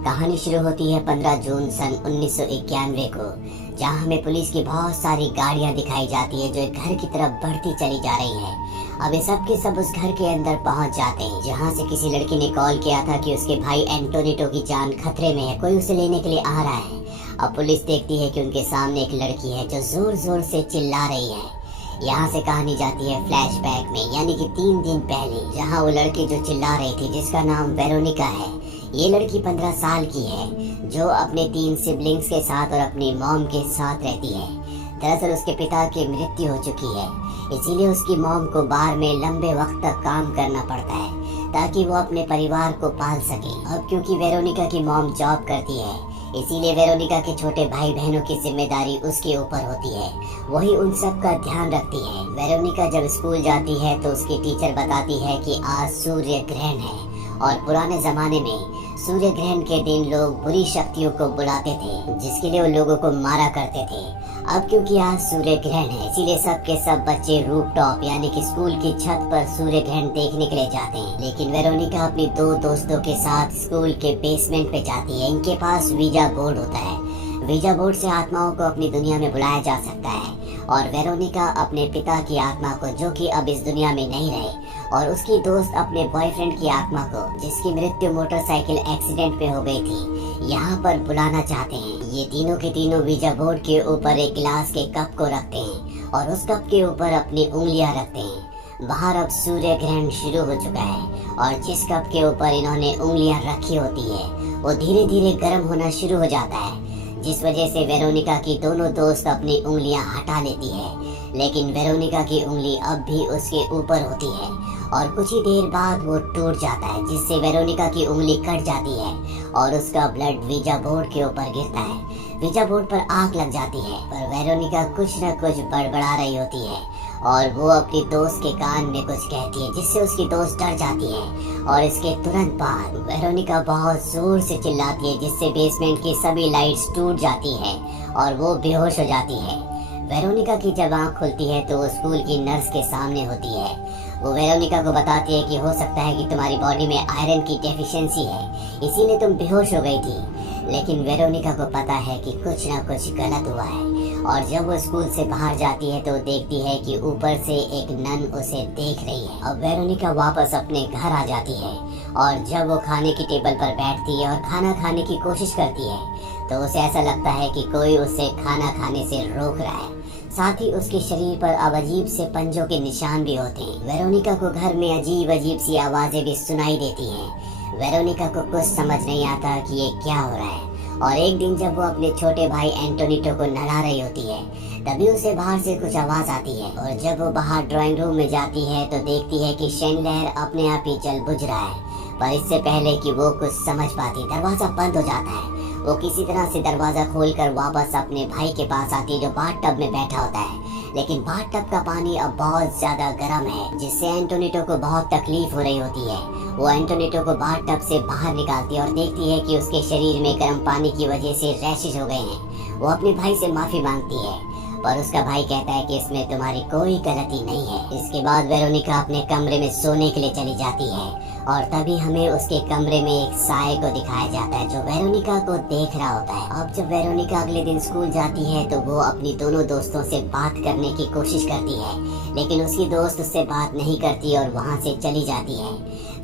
कहानी शुरू होती है 15 जून सन 1991 को, जहां हमें पुलिस की बहुत सारी गाड़ियां दिखाई जाती है जो एक घर की तरफ बढ़ती चली जा रही है। अब ये सब के सब उस घर के अंदर पहुंच जाते हैं जहां से किसी लड़की ने कॉल किया था कि उसके भाई एंटोनिटो की जान खतरे में है, कोई उसे लेने के लिए आ रहा है। अब पुलिस देखती है कि उनके सामने एक लड़की है जो जोर जोर से चिल्ला रही है। यहाँ से कहानी जाती है फ्लैशबैक में, यानी कि 3 दिन पहले, जहाँ वो लड़की जो चिल्ला रही थी जिसका नाम वेरोनिका है। ये लड़की 15 साल की है जो अपने 3 सिबलिंग्स के साथ और अपनी मॉम के साथ रहती है। दरअसल उसके पिता की मृत्यु हो चुकी है, इसीलिए उसकी मॉम को बार में लंबे वक्त तक काम करना पड़ता है ताकि वो अपने परिवार को पाल सके। अब क्योंकि वेरोनिका की मॉम जॉब करती है, इसीलिए वेरोनिका के छोटे भाई बहनों की जिम्मेदारी उसके ऊपर होती है। वही उन सब का ध्यान रखती है। वेरोनिका जब स्कूल जाती है तो उसकी टीचर बताती है कि आज सूर्य ग्रहण है, और पुराने जमाने में सूर्य ग्रहण के दिन लोग बुरी शक्तियों को बुलाते थे, जिसके लिए वो लोगों को मारा करते थे। अब क्योंकि आज सूर्य ग्रहण है, इसीलिए सब के सब बच्चे रूफटॉप यानी कि स्कूल की छत पर सूर्य ग्रहण देखने के लिए जाते हैं। लेकिन वेरोनिका अपनी 2 दोस्तों के साथ स्कूल के बेसमेंट पे जाती है। इनके पास वीजा बोर्ड होता है। वीजा बोर्ड से आत्माओं को अपनी दुनिया में बुलाया जा सकता है, और वेरोनिका अपने पिता की आत्मा को, जो कि अब इस दुनिया में नहीं रहे, और उसकी दोस्त अपने बॉयफ्रेंड की आत्मा को, जिसकी मृत्यु मोटरसाइकिल एक्सीडेंट में हो गई थी, यहाँ पर बुलाना चाहते हैं। ये तीनों के तीनों वीजा बोर्ड के ऊपर एक गिलास के कप को रखते हैं और उस कप के ऊपर अपनी उंगलियां रखते हैं। बाहर अब सूर्य ग्रहण शुरू हो चुका है, और जिस कप के ऊपर इन्होंने उंगलियां रखी होती है वो धीरे धीरे गर्म होना शुरू हो जाता है, जिस वजह से वेरोनिका की दोनों दोस्त अपनी उंगलियां हटा लेती है। लेकिन वेरोनिका की उंगली अब भी उसके ऊपर होती है, और कुछ ही देर बाद वो टूट जाता है, जिससे वेरोनिका की उंगली कट जाती है और उसका ब्लड वीजा बोर्ड के ऊपर गिरता है। वीजा बोर्ड पर आग लग जाती है, पर वेरोनिका कुछ न कुछ बड़बड़ा रही होती है, और वो अपनी दोस्त के कान में कुछ कहती है, जिससे उसकी दोस्त डर जाती है। और इसके तुरंत बाद वेरोनिका बहुत जोर से चिल्लाती है, जिससे बेसमेंट की सभी लाइट्स टूट जाती है और वो बेहोश हो जाती है। वेरोनिका की जब आँख खुलती है तो वो स्कूल की नर्स के सामने होती है। वो वेरोनिका को बताती है कि हो सकता है कि तुम्हारी बॉडी में आयरन की डेफिशिएंसी है, इसीलिए तुम बेहोश हो गई थी। लेकिन वेरोनिका को पता है कि कुछ ना कुछ गलत हुआ है, और जब वो स्कूल से बाहर जाती है तो देखती है कि ऊपर से एक नन उसे देख रही है। अब वेरोनिका वापस अपने घर आ जाती है, और जब वो खाने की टेबल पर बैठती है और खाना खाने की कोशिश करती है तो उसे ऐसा लगता है कि कोई उसे खाना खाने से रोक रहा है। साथ ही उसके शरीर पर अब अजीब से पंजों के निशान भी होते हैं। वेरोनिका को घर में अजीब अजीब सी आवाजें भी सुनाई देती हैं। वेरोनिका को कुछ समझ नहीं आता कि ये क्या हो रहा है, और एक दिन जब वो अपने छोटे भाई एंटोनिटो को नहला रही होती है, तभी उसे बाहर से कुछ आवाज आती है, और जब वो बाहर ड्राइंग रूम में जाती है तो देखती है कि शैंडलियर अपने आप ही जल बुझ रहा है। पर इससे पहले कि वो कुछ समझ पाती, दरवाजा बंद हो जाता है। वो किसी तरह से दरवाजा खोलकर वापस अपने भाई के पास आती है, जो बाथटब में बैठा होता है। लेकिन बाथटब का पानी अब बहुत ज्यादा गर्म है, जिससे एंटोनिटो को बहुत तकलीफ हो रही होती है। वो एंटोनिटो को बाथटब से बाहर निकालती है और देखती है कि उसके शरीर में गर्म पानी की वजह से रैशेज हो गए हैं। वो अपने भाई से माफी मांगती है, पर उसका भाई कहता है कि इसमें तुम्हारी कोई गलती नहीं है। इसके बाद वेरोनिका अपने कमरे में सोने के लिए चली जाती है, और तभी हमें उसके कमरे में एक साए को दिखाया जाता है जो वेरोनिका को देख रहा होता है। अब जब वेरोनिका अगले दिन स्कूल जाती है तो वो अपनी दोनों दोस्तों से बात करने की कोशिश करती है, लेकिन उसकी दोस्त उससे बात नहीं करती और वहाँ से चली जाती है।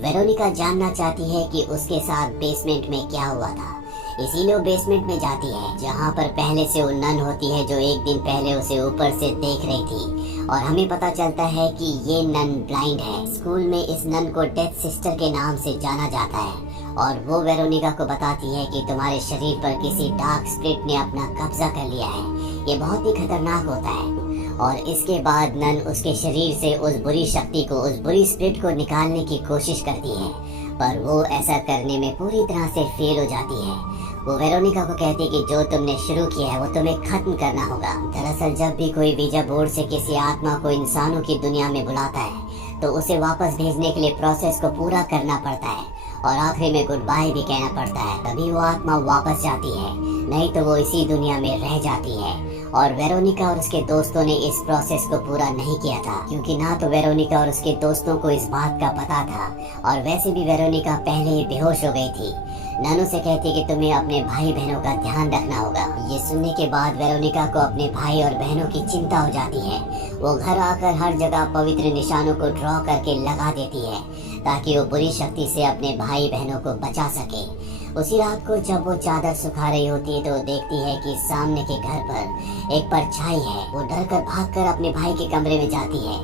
वेरोनिका जानना चाहती है कि उसके साथ बेसमेंट में क्या हुआ था, इसीलिए वो बेसमेंट में जाती है, जहाँ पर पहले से वो नन होती है जो एक दिन पहले उसे ऊपर से देख रही थी। और हमें पता चलता है कि ये नन ब्लाइंड है। स्कूल में इस नन को डेथ सिस्टर के नाम से जाना जाता है, और वो वेरोनिका को बताती है कि तुम्हारे शरीर पर किसी डार्क स्पिरिट ने अपना कब्जा कर लिया है। ये बहुत ही खतरनाक होता है। और इसके बाद नन उसके शरीर से उस बुरी शक्ति को, उस बुरी स्पिरिट को निकालने की कोशिश करती है, पर वो ऐसा करने में पूरी तरह से फेल हो जाती है। वो वेरोनिका को कहती है कि जो तुमने शुरू किया है वो तुम्हें खत्म करना होगा। दरअसल जब भी कोई वीजा बोर्ड से किसी आत्मा को इंसानों की दुनिया में बुलाता है तो उसे वापस भेजने के लिए प्रोसेस को पूरा करना पड़ता है, और आखिरी में गुड बाय भी कहना पड़ता है, तभी वो आत्मा वापस जाती है, नहीं तो वो इसी दुनिया में रह जाती है। और वेरोनिका और उसके दोस्तों ने इस प्रोसेस को पूरा नहीं किया था, क्योंकि ना तो वेरोनिका और उसके दोस्तों को इस बात का पता था, और वैसे भी वेरोनिका पहले ही बेहोश हो गई थी। नानू से कहती है कि तुम्हें अपने भाई बहनों का ध्यान रखना होगा। ये सुनने के बाद वेरोनिका को अपने भाई और बहनों की चिंता हो जाती है। वो घर आकर हर जगह पवित्र निशानों को ड्रॉ करके लगा देती है ताकि वो बुरी शक्ति से अपने भाई बहनों को बचा सके। उसी रात को जब वो चादर सुखा रही होती है तो वो देखती है कि सामने के घर पर एक परछाई है। वो डर कर भागकर अपने भाई के कमरे में जाती है,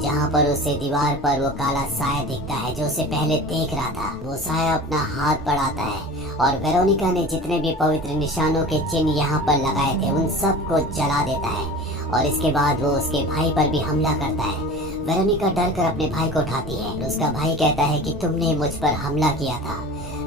जहाँ पर उसे दीवार पर वो काला साया दिखता है जो उसे पहले देख रहा था। वो साया अपना हाथ बढ़ाता है और वेरोनिका ने जितने भी पवित्र निशानों के चिन्ह यहाँ पर लगाए थे उन सब को जला देता है और इसके बाद वो उसके भाई पर भी हमला करता है। वेरोनिका डर कर अपने भाई को उठाती है। उसका भाई कहता है कि तुमने मुझ पर हमला किया था।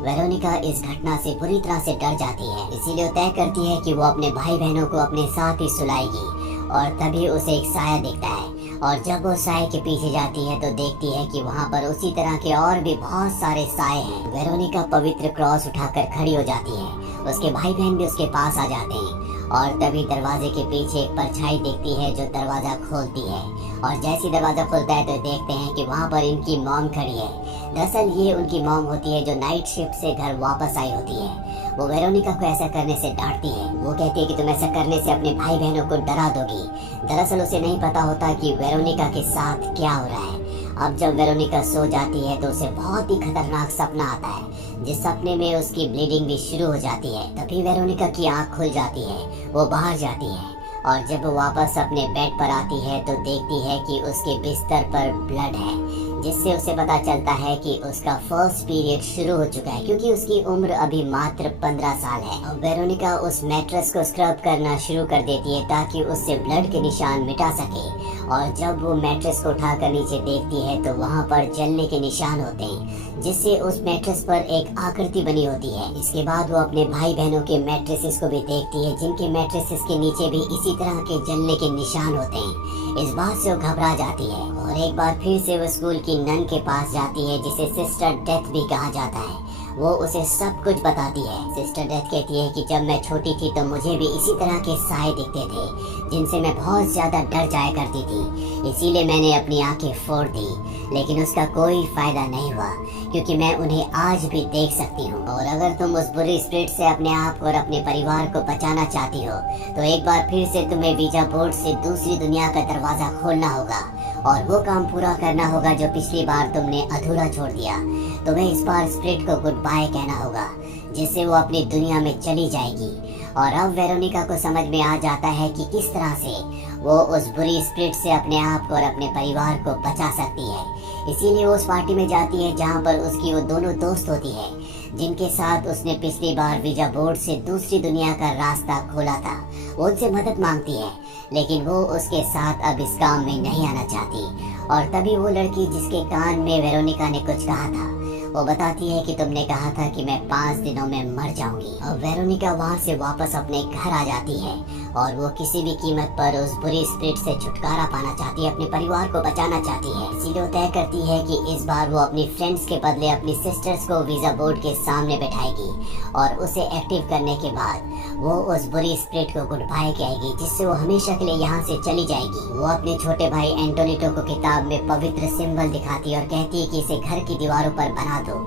वेरोनिका इस घटना से बुरी तरह से डर जाती है, इसीलिए तय करती है कि वो अपने भाई बहनों को अपने साथ ही सुलाएगी। और तभी उसे एक साया दिखता है और जब वो साये के पीछे जाती है तो देखती है कि वहाँ पर उसी तरह के और भी बहुत सारे साये हैं। वेरोनिका पवित्र क्रॉस उठाकर खड़ी हो जाती है। उसके भाई बहन भी उसके पास आ जाते हैं और तभी दरवाजे के पीछे एक परछाई दिखती है जो दरवाजा खोलती है। और जैसे दरवाजा खुलता है तो देखते हैं कि वहाँ पर इनकी मॉम खड़ी है। दरअसल ये उनकी मॉम होती है जो नाइट शिफ्ट से घर वापस आई होती है। वो वेरोनिका को ऐसा करने से डांटती है। वो कहती है कि तुम ऐसा करने से अपने भाई बहनों को डरा दोगी। दरअसल उसे नहीं पता होता कि वेरोनिका के साथ क्या हो रहा है। अब जब वेरोनिका सो जाती है तो उसे बहुत ही खतरनाक सपना आता है, जिस सपने में उसकी ब्लीडिंग भी शुरू हो जाती है। तभी वेरोनिका की आंख खुल जाती है, वो बाहर जाती है और जब वो वापस अपने बेड पर आती है तो देखती है कि उसके बिस्तर पर ब्लड है, जिससे उसे पता चलता है कि उसका फर्स्ट पीरियड शुरू हो चुका है, क्योंकि उसकी उम्र अभी मात्र 15 साल है। और वेरोनिका उस मैट्रेस को स्क्रब करना शुरू कर देती है ताकि उससे ब्लड के निशान मिटा सके। और जब वो मैट्रेस को उठाकर नीचे देखती है तो वहाँ पर जलने के निशान होते हैं, जिससे उस मैट्रेस पर एक आकृति बनी होती है। इसके बाद वो अपने भाई बहनों के मैट्रेसेस को भी देखती है, जिनके मैट्रेसेस के नीचे भी इसी तरह के जलने के निशान होते हैं। इस बात से वो घबरा जाती है और एक बार फिर से वो स्कूल की नन के पास जाती है, जिसे सिस्टर डेथ भी कहा जाता है। वो उसे सब कुछ बताती है। सिस्टर डेथ कहती है कि जब मैं छोटी थी तो मुझे भी इसी तरह के साए दिखते थे, जिनसे मैं बहुत ज्यादा डर जाया करती थी। इसीलिए मैंने अपनी आंखें फोड़ दी, लेकिन उसका कोई फायदा नहीं हुआ, क्योंकि मैं उन्हें आज भी देख सकती हूँ। और अगर तुम उस बुरी स्पिरिट से अपने आप को और अपने परिवार को बचाना चाहती हो तो एक बार फिर से तुम्हें वीजा बोर्ड से दूसरी दुनिया का दरवाजा खोलना होगा और वो काम पूरा करना होगा जो पिछली बार तुमने अधूरा छोड़ दिया। तुम्हें इस बार स्पिरिट को गुड बाय कहना होगा, जिससे वो अपनी दुनिया में चली जाएगी। और अब वेरोनिका को समझ में आ जाता है कि किस तरह से वो उस बुरी स्पिरिट से अपने आप को और अपने परिवार को बचा सकती है। इसीलिए वो उस पार्टी में जाती है जहाँ पर उसकी वो दोनों दोस्त होती है, जिनके साथ उसने पिछली बार वीजा बोर्ड से दूसरी दुनिया का रास्ता खोला था। वो उनसे मदद मांगती है, लेकिन वो उसके साथ अब इस काम में नहीं आना चाहती। और तभी वो लड़की जिसके कान में वेरोनिका ने कुछ कहा था, वो बताती है कि तुमने कहा था कि मैं 5 दिनों में मर जाऊंगी। और वेरोनिका वहाँ से वापस अपने घर आ जाती है और वो किसी भी कीमत पर उस बुरी स्पिरिट से छुटकारा पाना चाहती है, अपने परिवार को बचाना चाहती है। इसीलिए वो तय करती है कि इस बार वो अपनी फ्रेंड्स के बदले अपनी सिस्टर्स को वीजा बोर्ड के सामने बैठाएगी और उसे एक्टिव करने के बाद वो उस बुरी स्पिरिट को गुड बाय कहेगी, जिससे वो हमेशा के लिए यहाँ से चली जाएगी। वो अपने छोटे भाई एंटोनिटो को किताब में पवित्र सिंबल दिखाती है और कहती है कि इसे घर की दीवारों पर बना दो।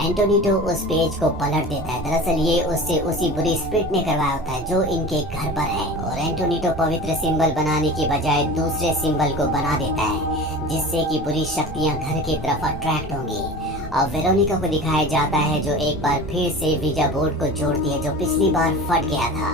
एंटोनिटो उस पेज को पलट देता है। दरअसल ये उससे उसी बुरी स्पिरिट ने करवाया होता है जो इनके घर पर है। और एंटोनिटो पवित्र सिंबल बनाने की बजाय दूसरे सिंबल को बना देता है, जिससे कि बुरी शक्तियां घर की तरफ अट्रैक्ट होंगी। अब वेरोनिका को दिखाया जाता है जो एक बार फिर से वीजा बोर्ड को जोड़ती है, जो पिछली बार फट गया था।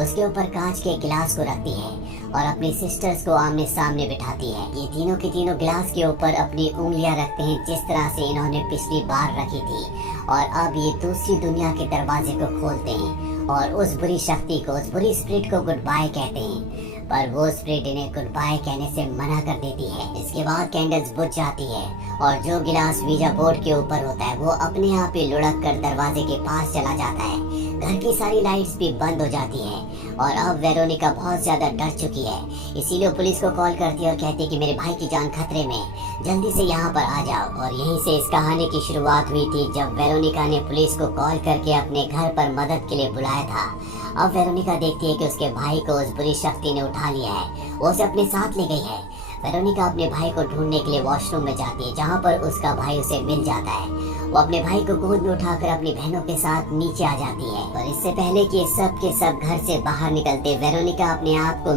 उसके ऊपर कांच के गिलास को रखती है और अपनी सिस्टर्स को आमने सामने बिठाती है। ये तीनों के तीनों गिलास के ऊपर अपनी उंगलियां रखते हैं, जिस तरह से इन्होंने पिछली बार रखी थी। और अब ये दूसरी दुनिया के दरवाजे को खोलते हैं और उस बुरी शक्ति को, उस बुरी स्पिरिट को गुड बाय कहते हैं। पर वो स्पिरिट इन्हें गुड बाय कहने से मना कर देती है। इसके बाद कैंडल्स बुझ जाती है और जो गिलास वीजा बोर्ड के ऊपर होता है वो अपने आप ही लुढ़क कर दरवाजे के पास चला जाता है। घर की सारी लाइट्स भी बंद हो जाती हैं और अब वेरोनिका बहुत ज्यादा डर चुकी है। इसीलिए वो पुलिस को कॉल करती है और कहती है कि मेरे भाई की जान खतरे में, जल्दी से यहाँ पर आ जाओ। और यहीं से इस कहानी की शुरुआत हुई थी, जब वेरोनिका ने पुलिस को कॉल करके अपने घर पर मदद के लिए बुलाया था। अब वेरोनिका देखती है कि उसके भाई को उस बुरी शक्ति ने उठा लिया है, वो उसे अपने साथ ले गई है। वेरोनिका अपने भाई को ढूंढने के लिए वॉशरूम में जाती है, जहाँ पर उसका भाई उसे मिल जाता है। वो अपने भाई को गोद में उठाकर अपनी बहनों के साथ नीचे आ जाती है। और इससे पहले कि सब के सब घर से बाहर निकलते, वेरोनिका अपने आप को